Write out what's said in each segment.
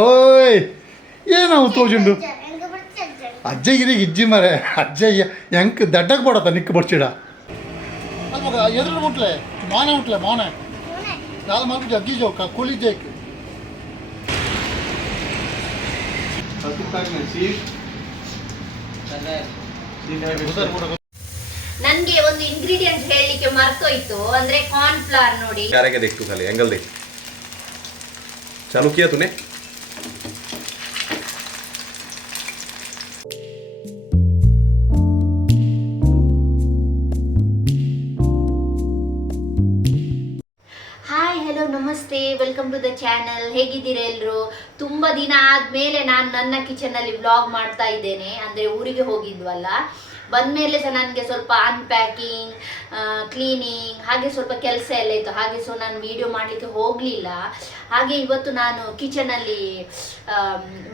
ಓಯ್ ಏನಾವು ತೋಜುಂಡು ಅಜ್ಜಗಿರಿ ಇಜ್ಜಿ ಮರೆ ಅಜ್ಜಯ್ಯ ಎಂಕ್ ದಡ್ಡಕ್ಕೆ ಬಡತ್ತ ನಿಕ್ಕ ಬಡ್ಸಿಡ ಅಲ್ವಾಗ ಎದುರು ಮುಟ್ಲೆ ಮಾನೆ ಮುಟ್ಲೆ ಮಾನೆ ಯಾವ್ದು ಮಲ್ಕು ಜಗ್ಗಿ ಜೋಕ ಕೂಲಿ ಜೇಕ್ ನನ್ಗೆ ಒಂದು ಇಂಗ್ರೀಡಿಯೆಂಟ್ ಹೇಳಲಿಕ್ಕೆ ಮರ್ತೋಯ್ತು ಅಂದ್ರೆ ಕಾರ್ನ್ ಫ್ಲವರ್ ನೋಡಿ ಯಾರಿಗೆ देखतू खाली एंगल देख चालू किया तूने ಹಾಯ್ ಹಲೋ ನಮಸ್ತೆ ವೆಲ್ಕಮ್ ಟು ದ ಚಾನಲ್. ಹೇಗಿದ್ದೀರಾ ಎಲ್ಲರೂ? ತುಂಬ ದಿನ ಆದಮೇಲೆ ನಾನು ನನ್ನ ಕಿಚನಲ್ಲಿ ವ್ಲಾಗ್ ಮಾಡ್ತಾ ಇದ್ದೇನೆ. ಅಂದರೆ ಊರಿಗೆ ಹೋಗಿದ್ವಲ್ಲ, ಬಂದಮೇಲೆ ಸಹ ನನಗೆ ಸ್ವಲ್ಪ ಅನ್ಪ್ಯಾಕಿಂಗ್, ಕ್ಲೀನಿಂಗ್ ಹಾಗೆ ಸ್ವಲ್ಪ ಕೆಲಸ ಎಲ್ಲ ಇತ್ತು. ಹಾಗೆ ಸೊ ನಾನು ವಿಡಿಯೋ ಮಾಡಲಿಕ್ಕೆ ಹೋಗಲಿಲ್ಲ. ಹಾಗೆ ಇವತ್ತು ನಾನು ಕಿಚನಲ್ಲಿ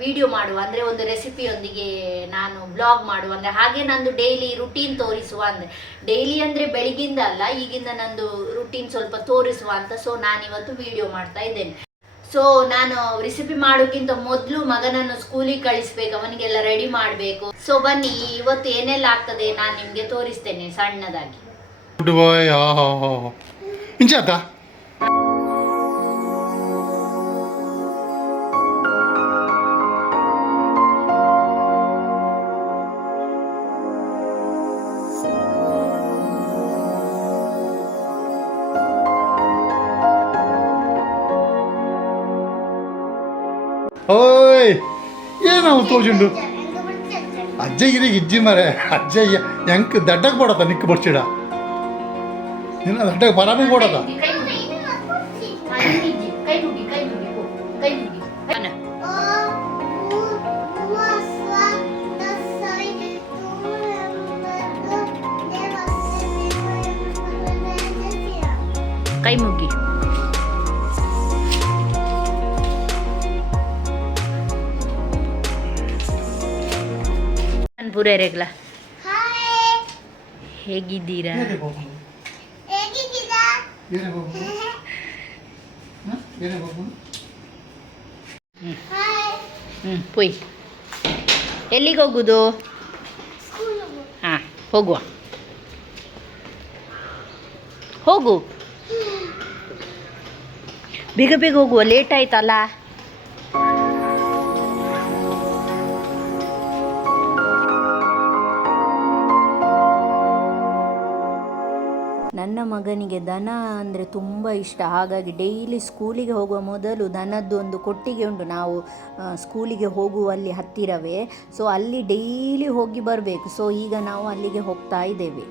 ವಿಡಿಯೋ ಮಾಡುವ ಅಂದರೆ ಒಂದು ರೆಸಿಪಿಯೊಂದಿಗೆ ನಾನು ವ್ಲಾಗ್ ಮಾಡುವ ಅಂದರೆ ಹಾಗೆ ನಂದು ಡೈಲಿ ರುಟೀನ್ ತೋರಿಸುವ ಅಂದರೆ ಡೈಲಿ ಅಂದರೆ ಬೆಳಿಗ್ಗಿಂದ ಅಲ್ಲ, ಈಗಿಂದ ನಂದು ರುಟೀನ್ ಸ್ವಲ್ಪ ತೋರಿಸುವ ಅಂತ. ಸೊ ನಾನಿವತ್ತು ವಿಡಿಯೋ ಮಾಡ್ತಾ ಇದ್ದೇನೆ. ಸೊ ನಾನು ರೆಸಿಪಿ ಮಾಡೋಕ್ಕಿಂತ ಮೊದಲು ಮಗನನ್ನು ಸ್ಕೂಲಿಗೆ ಕಳಿಸ್ಬೇಕು, ಅವನಿಗೆಲ್ಲ ರೆಡಿ ಮಾಡಬೇಕು. ಸೊ ಬನ್ನಿ ಇವತ್ತು ಏನೆಲ್ಲ ಆಗ್ತದೆ ನಾನು ನಿಮಗೆ ತೋರಿಸ್ತೇನೆ ಸಣ್ಣದಾಗಿ. ಗುಡ್ ಬಾಯ್ ಇಂಚಾತ ಓಯ್ ಏನಾವು ತೋಜುಂಡು ಅಜ್ಜಗಿರಿ ಇಜ್ಜಿ ಮರೆ ಅಜ್ಜಯ್ಯ ಎಂಕ್ ದಡ್ಡಕ್ಕೆ ಬಡತ್ತ ನಿಕ್ಕ ಬಡ್ಸಿಡ ನಿನ್ನ ದಡ್ಡಕ್ಕೆ ಬರಾಮಿ ಕೊಡದ ಕೈ ಮುಗಿ. ಪೂರ ರೆಗ್ಲ ಹೇಗಿದ್ದೀರಾ? ಪೋಯ್ ಎಲ್ಲಿಗೆ ಹೋಗುದು? ಹಾಂ ಹೋಗುವ, ಹೋಗು ಬೇಗ ಬೇಗ ಹೋಗುವ, ಲೇಟ್ ಆಯ್ತಲ್ಲ. ನನ್ನ ಮಗನಿಗೆ ದನ ಅಂದರೆ ತುಂಬ ಇಷ್ಟ. ಹಾಗಾಗಿ ಡೈಲಿ ಸ್ಕೂಲಿಗೆ ಹೋಗುವ ಮೊದಲು ದನದ್ದು ಒಂದು ಕೊಟ್ಟಿಗೆ ಉಂಟು, ನಾವು ಸ್ಕೂಲಿಗೆ ಹೋಗುವಲ್ಲಿ ಹತ್ತಿರವೇ. ಸೊ ಅಲ್ಲಿ ಡೈಲಿ ಹೋಗಿ ಬರಬೇಕು. ಸೊ ಈಗ ನಾವು ಅಲ್ಲಿಗೆ ಹೋಗ್ತಾ ಇದ್ದೇವೆ.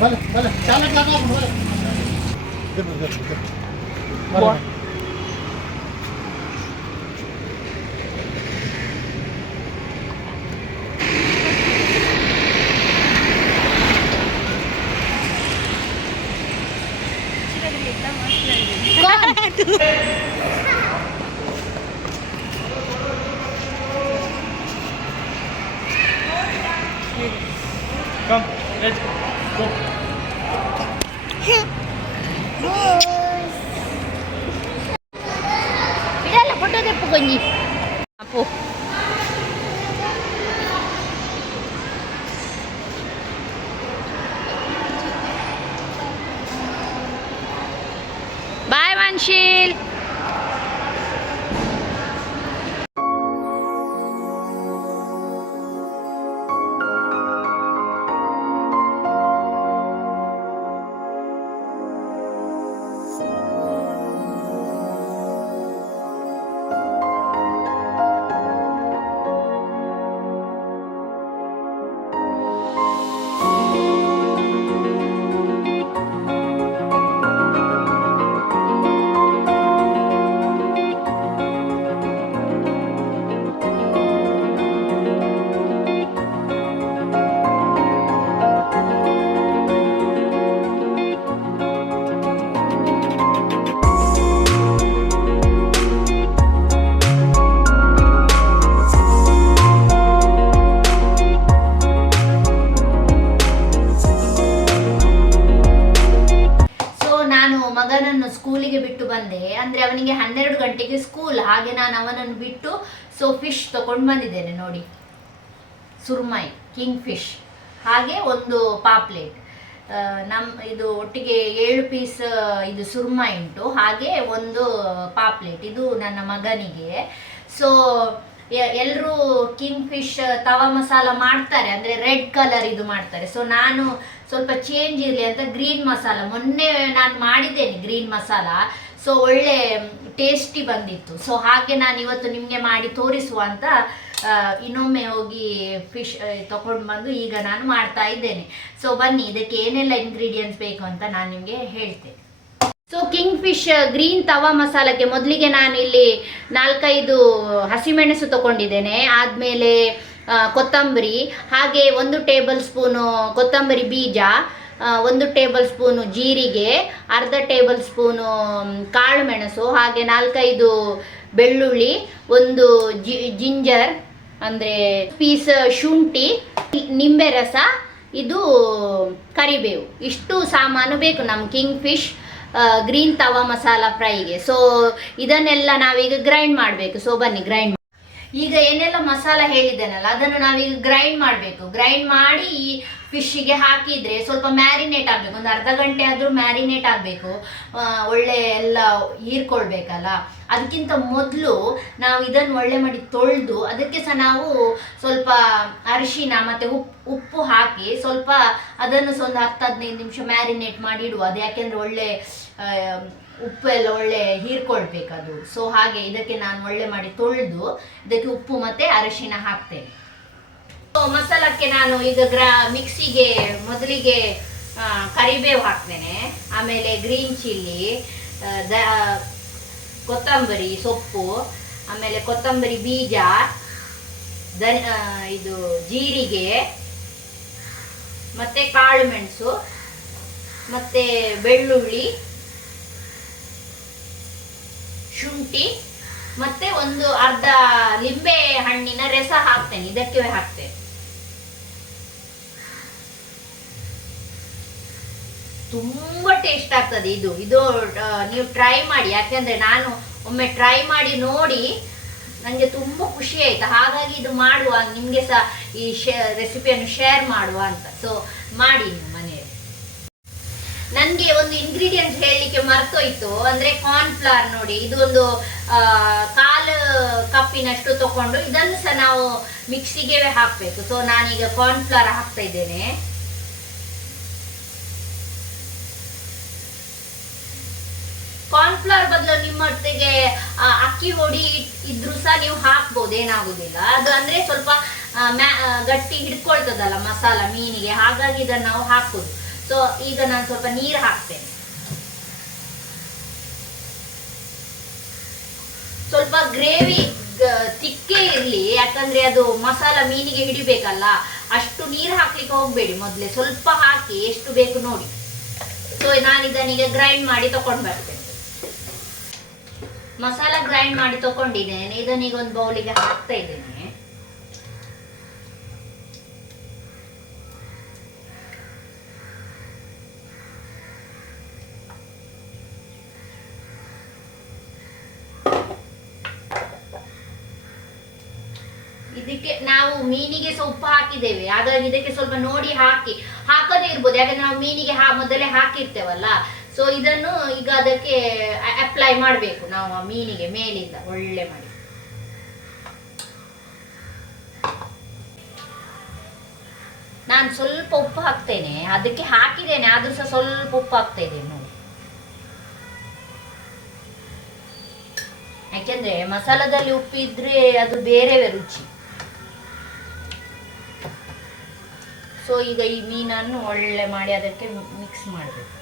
भले भले चालक लगा बोले Come, let's go. ಬಿಡಲ್ಲ ಫೋಟೋ ತೆಪ್ಪು ಕೊಂಜಿ ಅಪ್ಪು ಬಾಯ್ ಮನ್ಶೀಲ್. ಮಗನನ್ನು ಸ್ಕೂಲಿಗೆ ಬಿಟ್ಟು ಬಂದೆ. ಅಂದರೆ ಅವನಿಗೆ 12 ಗಂಟೆಗೆ ಸ್ಕೂಲ್, ಹಾಗೆ ನಾನು ಅವನನ್ನು ಬಿಟ್ಟು ಫಿಶ್ ತಗೊಂಡು ಬಂದಿದ್ದೇನೆ ನೋಡಿ, ಸುರ್ಮೈ ಕಿಂಗ್ ಫಿಶ್, ಹಾಗೆ ಒಂದು ಪಾಪ್ಲೆಟ್. ಇದು ಒಟ್ಟಿಗೆ 7 ಪೀಸ್ ಇದು ಸುರ್ಮೈ ಉಂಟು, ಹಾಗೆ ಒಂದು ಪಾಪ್ಲೆಟ್, ಇದು ನನ್ನ ಮಗನಿಗೆ. ಸೊ ಎಲ್ಲರೂ ಕಿಂಗ್ ಫಿಶ್ ತವಾ ಮಸಾಲ ಮಾಡ್ತಾರೆ, ಅಂದರೆ ರೆಡ್ ಕಲರ್ ಇದು ಮಾಡ್ತಾರೆ. ಸೊ ನಾನು ಸ್ವಲ್ಪ ಚೇಂಜ್ ಇರಲಿ ಅಂತ ಗ್ರೀನ್ ಮಸಾಲ, ಮೊನ್ನೆ ನಾನು ಮಾಡಿದ್ದೇನೆ ಗ್ರೀನ್ ಮಸಾಲ, ಸೊ ಒಳ್ಳೆ ಟೇಸ್ಟಿ ಬಂದಿತ್ತು. ಸೊ ಹಾಗೆ ನಾನು ಇವತ್ತು ನಿಮಗೆ ಮಾಡಿ ತೋರಿಸುವ ಅಂತ ಇನ್ನೊಮ್ಮೆ ಹೋಗಿ ಫಿಶ್ ತಗೊಂಡು ಬಂದು ಈಗ ನಾನು ಮಾಡ್ತಾ ಇದ್ದೇನೆ. ಸೊ ಬನ್ನಿ, ಇದಕ್ಕೆ ಏನೆಲ್ಲ ಇಂಗ್ರೀಡಿಯೆಂಟ್ಸ್ ಬೇಕು ಅಂತ ನಾನು ನಿಮಗೆ ಹೇಳ್ತೇನೆ. ಸೊ ಕಿಂಗ್ ಫಿಶ್ ಗ್ರೀನ್ ತವಾ ಮಸಾಲಕ್ಕೆ ಮೊದಲಿಗೆ ನಾನು ಇಲ್ಲಿ 4-5 ಹಸಿಮೆಣಸು ತಗೊಂಡಿದ್ದೇನೆ, ಆದಮೇಲೆ ಕೊತ್ತಂಬರಿ, ಹಾಗೆ 1 ಟೇಬಲ್ ಸ್ಪೂನು ಕೊತ್ತಂಬರಿ ಬೀಜ, 1 ಟೇಬಲ್ ಸ್ಪೂನು ಜೀರಿಗೆ, ಅರ್ಧ ಟೇಬಲ್ ಸ್ಪೂನು ಕಾಳು ಮೆಣಸು, ಹಾಗೆ 4-5 ಬೆಳ್ಳುಳ್ಳಿ, 1 ಜಿಂಜರ್ ಅಂದರೆ ಪೀಸ್ ಶುಂಠಿ, ನಿಂಬೆ ರಸ, ಇದು ಕರಿಬೇವು. ಇಷ್ಟು ಸಾಮಾನು ಬೇಕು ನಮ್ಮ ಕಿಂಗ್ ಫಿಶ್ ಗ್ರೀನ್ ತವಾ ಮಸಾಲ ಫ್ರೈಗೆ. ಸೊ ಇದನ್ನೆಲ್ಲ ನಾವೀಗ ಗ್ರೈಂಡ್ ಮಾಡಬೇಕು. ಸೊ ಬನ್ನಿ ಗ್ರೈಂಡ್. ಈಗ ಏನೆಲ್ಲ ಮಸಾಲ ಹೇಳಿದ್ದೇನಲ್ಲ ಅದನ್ನು ನಾವೀಗ ಗ್ರೈಂಡ್ ಮಾಡಬೇಕು. ಗ್ರೈಂಡ್ ಮಾಡಿ ಈ ಫಿಶ್ಶಿಗೆ ಹಾಕಿದರೆ ಸ್ವಲ್ಪ ಮ್ಯಾರಿನೇಟ್ ಆಗಬೇಕು, ಒಂದು ಅರ್ಧ ಗಂಟೆ ಆದರೂ ಮ್ಯಾರಿನೇಟ್ ಆಗಬೇಕು, ಒಳ್ಳೆ ಎಲ್ಲ ಹೀರ್ಕೊಳ್ಬೇಕಲ್ಲ. ಅದಕ್ಕಿಂತ ಮೊದಲು ನಾವು ಇದನ್ನು ಒಳ್ಳೆ ಮಾಡಿ ತೊಳೆದು ಅದಕ್ಕೆ ಸಹ ನಾವು ಸ್ವಲ್ಪ ಅರಿಶಿನ ಮತ್ತು ಉಪ್ಪು ಹಾಕಿ ಸ್ವಲ್ಪ ಅದನ್ನು ಸಹ ಒಂದು 10-15 ನಿಮಿಷ ಮ್ಯಾರಿನೇಟ್ ಮಾಡಿ ಇಡುವ. ಅದು ಯಾಕೆಂದರೆ ಒಳ್ಳೆ ಉಪ್ಪು ಎಲ್ಲ ಒಳ್ಳೆ ಹೀರ್ಕೊಳ್ಬೇಕದು. ಸೊ ಹಾಗೆ ಇದಕ್ಕೆ ನಾನು ಒಳ್ಳೆ ಮಾಡಿ ತೊಳೆದು ಇದಕ್ಕೆ ಉಪ್ಪು ಮತ್ತು ಅರಿಶಿನ ಹಾಕ್ತೇನೆ. ಮಸಾಲಕ್ಕೆ ನಾನು ಈಗ ಮಿಕ್ಸಿಗೆ ಮೊದಲಿಗೆ ಕರಿಬೇವು ಹಾಕ್ತೇನೆ, ಆಮೇಲೆ ಗ್ರೀನ್ ಚಿಲ್ಲಿ, ಕೊತ್ತಂಬರಿ ಸೊಪ್ಪು, ಆಮೇಲೆ ಕೊತ್ತಂಬರಿ ಬೀಜ, ಇದು ಜೀರಿಗೆ, ಮತ್ತೆ ಕಾಳು ಮೆಣಸು, ಮತ್ತೆ ಬೆಳ್ಳುಳ್ಳಿ, ಶುಂಠಿ, ಮತ್ತೆ ಒಂದು ಅರ್ಧ ಲಿಂಬೆ ಹಣ್ಣಿನ ರಸ ಹಾಕ್ತೇನೆ, ಇದಕ್ಕೆ ಹಾಕ್ತೇನೆ. ತುಂಬಾ ಟೇಸ್ಟ್ ಆಗ್ತದೆ ಇದು. ನೀವು ಟ್ರೈ ಮಾಡಿ, ಯಾಕೆಂದ್ರೆ ನಾನು ಒಮ್ಮೆ ಟ್ರೈ ಮಾಡಿ ನೋಡಿ ನನಗೆ ತುಂಬ ಖುಷಿ ಆಯ್ತು. ಹಾಗಾಗಿ ಇದು ಮಾಡುವ, ನಿಮಗೆ ಸಹ ಈ ರೆಸಿಪಿಯನ್ನು ಶೇರ್ ಮಾಡುವ ಅಂತ. ಸೊ ಮಾಡಿ ನೀವು ಮನೆಯಲ್ಲಿ. ನನಗೆ ಒಂದು ಇಂಗ್ರೀಡಿಯೆಂಟ್ಸ್ ಹೇಳಲಿಕ್ಕೆ ಮರ್ತೋಯ್ತು, ಅಂದರೆ ಕಾರ್ನ್ಫ್ಲವರ್ ನೋಡಿ, ಇದು ಒಂದು 1/4 ಕಪ್ಪಿನಷ್ಟು ತಗೊಂಡು ಇದನ್ನು ಸಹ ನಾವು ಮಿಕ್ಸಿಗೆ ಹಾಕಬೇಕು. ಸೊ ನಾನೀಗ ಕಾರ್ನ್ಫ್ಲವರ್ ಹಾಕ್ತಾ ಇದ್ದೇನೆ. ಕಾರ್ನ್ಫ್ಲವರ್ ಬದಲು ನಿಮ್ಮೊಟ್ಟಿಗೆ ಅಕ್ಕಿ ಹೊಡಿ ಇದ್ರೂ ಸಹ ನೀವು ಹಾಕ್ಬೋದು, ಏನಾಗುದಿಲ್ಲ. ಅದು ಅಂದ್ರೆ ಸ್ವಲ್ಪ ಗಟ್ಟಿ ಹಿಡ್ಕೊಳ್ತದಲ್ಲ ಮಸಾಲ ಮೀನಿಗೆ, ಹಾಗಾಗಿ ಇದನ್ನು ನಾವು ಹಾಕುದು. ಸೊ ಈಗ ನಾನು ಸ್ವಲ್ಪ ನೀರು ಹಾಕ್ತೇನೆ. ಸ್ವಲ್ಪ ಗ್ರೇವಿ ತಿಕ್ಕೇ ಇರಲಿ, ಯಾಕಂದ್ರೆ ಅದು ಮಸಾಲ ಮೀನಿಗೆ ಹಿಡಿಬೇಕಲ್ಲ. ಅಷ್ಟು ನೀರು ಹಾಕ್ಲಿಕ್ಕೆ ಹೋಗ್ಬೇಡಿ, ಮೊದಲೇ ಸ್ವಲ್ಪ ಹಾಕಿ ಎಷ್ಟು ಬೇಕು ನೋಡಿ. ಸೊ ನಾನು ಇದನ್ನೀಗ ಗ್ರೈಂಡ್ ಮಾಡಿ ತಗೊಂಡು ಬರ್ತೇನೆ. ಮಸಾಲ ಗ್ರೈಂಡ್ ಮಾಡಿ ತಗೊಂಡಿದ್ದೇನೆ, ಇದನ್ನೀಗ ಒಂದು ಬೌಲಿಗೆ ಹಾಕ್ತಾ ಇದ್ದೇನೆ. ಇದಕ್ಕೆ ನಾವು ಮೀನಿಗೆ ಉಪ್ಪು ಹಾಕಿದ್ದೇವೆ, ಹಾಗಾಗಿ ಇದಕ್ಕೆ ಸ್ವಲ್ಪ ನೋಡಿ ಹಾಕದೇ ಇರ್ಬೋದು, ಯಾಕಂದ್ರೆ ನಾವು ಮೀನಿಗೆ ಮೊದಲೇ ಹಾಕಿರ್ತೇವಲ್ಲ. ಸೊ ಇದನ್ನು ಈಗ ಅದಕ್ಕೆ ಅಪ್ಲೈ ಮಾಡಬೇಕು ನಾವು ಆ ಮೀನಿಗೆ ಮೇಲಿಂದ ಒಳ್ಳೆ ಮಾಡಿ. ನಾನು ಸ್ವಲ್ಪ ಉಪ್ಪು ಹಾಕ್ತೇನೆ, ಅದಕ್ಕೆ ಹಾಕಿದ್ದೇನೆ ಆದ್ರೂ ಸಹ ಸ್ವಲ್ಪ ಉಪ್ಪು ಹಾಕ್ತಾ ಇದ್ದೇನೆ ನೋಡಿ. ಯಾಕೆಂದ್ರೆ ಮಸಾಲದಲ್ಲಿ ಉಪ್ಪಿದ್ರೆ ಅದು ಬೇರೆವೇ ರುಚಿ. ಸೊ ಈಗ ಈ ಮೀನನ್ನು ಒಳ್ಳೆ ಮಾಡಿ ಅದಕ್ಕೆ ಮಿಕ್ಸ್ ಮಾಡಬೇಕು.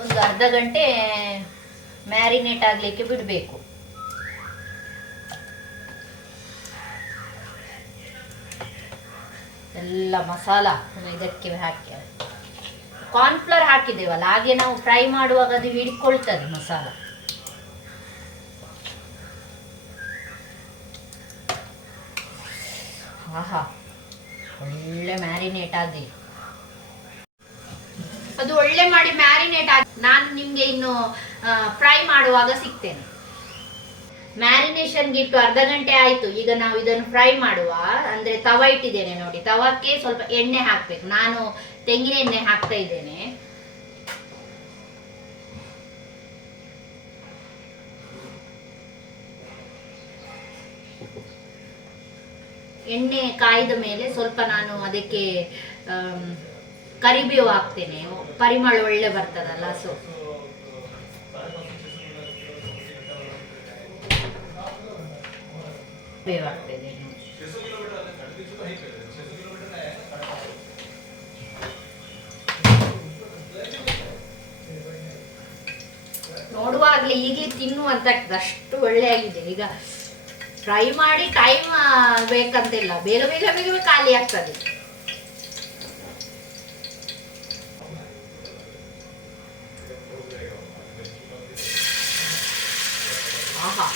ಒಂದು ಅರ್ಧ ಗಂಟೆ ಮ್ಯಾರಿನೇಟ್ ಆಗ್ಲಿಕ್ಕೆ ಬಿಡಬೇಕು. ಎಲ್ಲ ಮಸಾಲ ಇದಕ್ಕೆ ಹಾಕಿ, ಕಾರ್ನ್ಫ್ಲವರ್ ಹಾಕಿದ್ದೇವಲ್ಲ, ಹಾಗೆ ನಾವು ಫ್ರೈ ಮಾಡುವಾಗ ಅದು ಹಿಡ್ಕೊಳ್ತದೆ ಮಸಾಲ. ಆಹಾ, ಒಳ್ಳೆ ಮ್ಯಾರಿನೇಟ್ ಆಗಿ ಅದು ಒಳ್ಳೆ ಮಾಡಿ ಮ್ಯಾರಿನೇಟ್ ಆಗಿ ನಾನು ನಿಮ್ಗೆ ಇನ್ನು ಫ್ರೈ ಮಾಡುವಾಗ ಸಿಗ್ತೇನೆ. ಮ್ಯಾರಿನೇಷನ್ಗೆ ಇಟ್ಟು ಅರ್ಧ ಗಂಟೆ ಆಯ್ತು. ಈಗ ನಾವು ಇದನ್ನು ಫ್ರೈ ಮಾಡುವ, ಅಂದ್ರೆ ತವ ಇಟ್ಟಿದ್ದೇನೆ ನೋಡಿ. ತವಕ್ಕೆ ಸ್ವಲ್ಪ ಎಣ್ಣೆ ಹಾಕ್ಬೇಕು, ನಾನು ತೆಂಗಿನ ಎಣ್ಣೆ ಹಾಕ್ತಾ ಇದ್ದೇನೆ. ಎಣ್ಣೆ ಕಾಯ್ದ ಮೇಲೆ ಸ್ವಲ್ಪ ನಾನು ಅದಕ್ಕೆ ಕರಿಬೇವು ಹಾಕ್ತೇನೆ, ಪರಿಮಳ ಒಳ್ಳೆ ಬರ್ತದಲ್ಲ. ಸೊ ಬೇವು ಹಾಕ್ತೇನೆ. ನೋಡುವಾಗ್ಲೇ ಈಗಲೇ ತಿನ್ನುವಂತ ಅಷ್ಟು ಒಳ್ಳೆ ಆಗಿದೆ. ಈಗ ಫ್ರೈ ಮಾಡಿ ಟೈಮ್ ಬೇಕಂತಿಲ್ಲ, ಬೇಗ ಬೇಗ ಬೇಗ ಖಾಲಿ ಆಗ್ತದೆ. ಆಹಾ,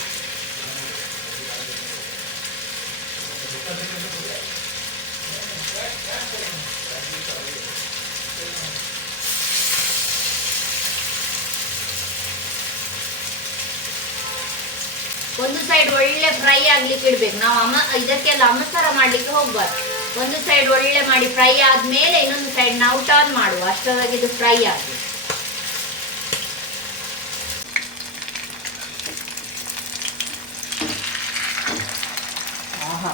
ಒಂದು ಸೈಡ್ ಒಳ್ಳೆ ಫ್ರೈ ಆಗ್ಲಿಕ್ಕೆ ಇಡ್ಬೇಕು. ನಾವು ಇದಕ್ಕೆಲ್ಲ ಅಮಸಾರ ಮಾಡ್ಲಿಕ್ಕೆ ಹೋಗ್ಬಾರ್ದು. ಒಂದು ಸೈಡ್ ಒಳ್ಳೆ ಮಾಡಿ ಫ್ರೈ ಆದ್ಮೇಲೆ ಇನ್ನೊಂದು ಸೈಡ್ ನಾವು ಟರ್ನ್ ಮಾಡುವ, ಅಷ್ಟರವರೆಗೆ ಇದು ಫ್ರೈ ಆಗಿ. ಆಹಾ,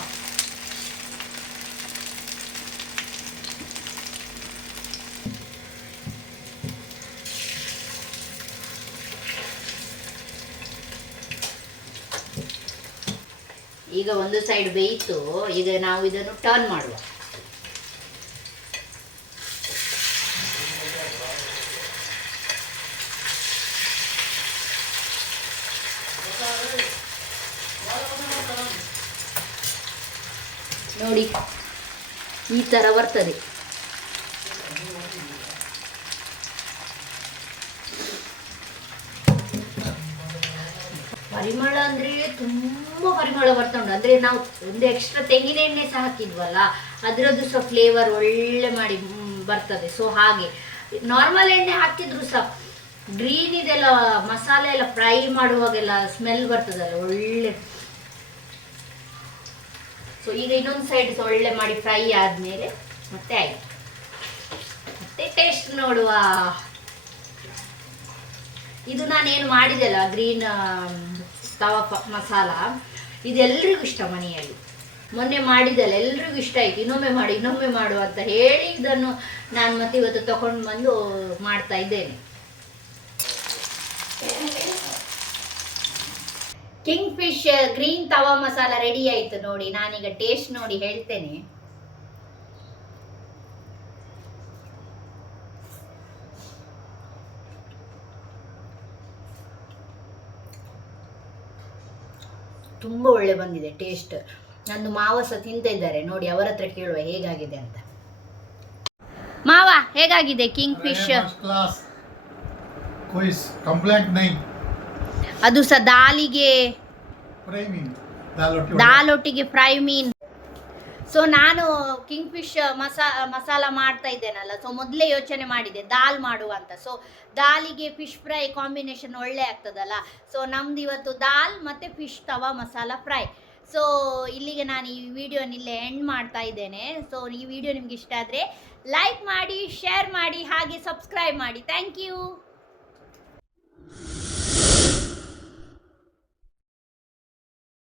ಈಗ ಒಂದು ಸೈಡ್ ಬೇಯಿತು. ಈಗ ನಾವು ಇದನ್ನು ಟರ್ನ್ ಮಾಡುವ. ನೋಡಿ, ಈ ತರ ಬರ್ತದೆ. ಪರಿಮಳ ಅಂದ್ರೆ ತುಂಬಾ ಪರಿಮಳ ಬರ್ತಾ ಉಂಟು. ಅಂದ್ರೆ ನಾವು ಒಂದು ಎಕ್ಸ್ಟ್ರಾ ತೆಂಗಿನ ಎಣ್ಣೆ ಸಹ ಹಾಕಿದ್ವಲ್ಲ, ಅದರದ್ದು ಸಹ ಫ್ಲೇವರ್ ಒಳ್ಳೆ ಮಾಡಿ ಬರ್ತದೆ. ಸೊ ಹಾಗೆ ನಾರ್ಮಲ್ ಎಣ್ಣೆ ಹಾಕಿದ್ರು ಸಹ ಗ್ರೀನ್ ಇದೆಲ್ಲ ಮಸಾಲೆ ಎಲ್ಲ ಫ್ರೈ ಮಾಡುವಾಗೆಲ್ಲ ಸ್ಮೆಲ್ ಬರ್ತದಲ್ಲ ಒಳ್ಳೆ. ಸೊ ಈಗ ಇನ್ನೊಂದು ಸೈಡ್ ಒಳ್ಳೆ ಮಾಡಿ ಫ್ರೈ ಆದಮೇಲೆ ಮತ್ತೆ ಆಯ್ತು. ಮತ್ತೆ ಟೇಸ್ಟ್ ನೋಡುವ. ಇದು ನಾನೇನು ಮಾಡಿದೆಲ್ಲ ಗ್ರೀನ್ ತವಾ ಮಸಾಲ, ಇದೆಲ್ಲರಿಗೂ ಇಷ್ಟ ಮನೆಯಲ್ಲಿ. ಮೊನ್ನೆ ಮಾಡಿದೆಲ್ಲ ಎಲ್ರಿಗೂ ಇಷ್ಟ ಆಯ್ತು. ಇನ್ನೊಮ್ಮೆ ಮಾಡು ಅಂತ ಹೇಳಿ ಇದನ್ನು ನಾನು ಮತ್ತೆ ಇವತ್ತು ತಗೊಂಡು ಬಂದು ಮಾಡ್ತಾ ಇದ್ದೇನೆ. ಕಿಂಗ್ ಫಿಶ್ ಗ್ರೀನ್ ತವಾ ಮಸಾಲ ರೆಡಿ ಆಯ್ತು ನೋಡಿ. ನಾನೀಗ ಟೇಸ್ಟ್ ನೋಡಿ ಹೇಳ್ತೇನೆ. ತುಂಬ ಒಳ್ಳೆ ಬಂದಿದೆ ಟೇಸ್ಟ್. ನಂದು ಮಾವ ಸಹ ತಿಂತ ಇದ್ದಾರೆ ನೋಡಿ, ಅವರ ಹತ್ರ ಕೇಳುವ ಹೇಗಾಗಿದೆ ಅಂತ. ಮಾವ ಹೇಗಾಗಿದೆ ಕಿಂಗ್ ಫಿಶ್? ಕ್ಲಾಸ್, कोई कंप्लेंट नहीं. ಅದು ಸಹ ದಾಲಿಗೆ ಫ್ರೈ ಮೀನ್, ದಾಲ್ ಒಟ್ಟಿಗೆ ಫ್ರೈ ಮೀನ್. ಸೊ ನಾನು ಕಿಂಗ್ ಫಿಶ್ ಮಸಾಲ ಮಾಡ್ತಾ ಇದ್ದೇನಲ್ಲ, ಸೊ ಮೊದಲೇ ಯೋಚನೆ ಮಾಡಿದೆ ದಾಲ್ ಮಾಡುವ ಅಂತ. ಸೊ ದಾಲಿಗೆ ಫಿಶ್ ಫ್ರೈ ಕಾಂಬಿನೇಷನ್ ಒಳ್ಳೆ ಆಗ್ತದಲ್ಲ. ಸೊ ನಮ್ದು ಇವತ್ತು ದಾಲ್ ಮತ್ತು ಫಿಶ್ ತವಾ ಮಸಾಲ ಫ್ರೈ. ಸೊ ಇಲ್ಲಿಗೆ ನಾನು ಈ ವಿಡಿಯೋನಿಲ್ಲೇ ಎಂಡ್ ಮಾಡ್ತಾ ಇದ್ದೇನೆ. ಸೊ ಈ ವಿಡಿಯೋ ನಿಮ್ಗೆ ಇಷ್ಟ ಆದರೆ ಲೈಕ್ ಮಾಡಿ, ಶೇರ್ ಮಾಡಿ, ಹಾಗೆ ಸಬ್ಸ್ಕ್ರೈಬ್ ಮಾಡಿ. Thank you.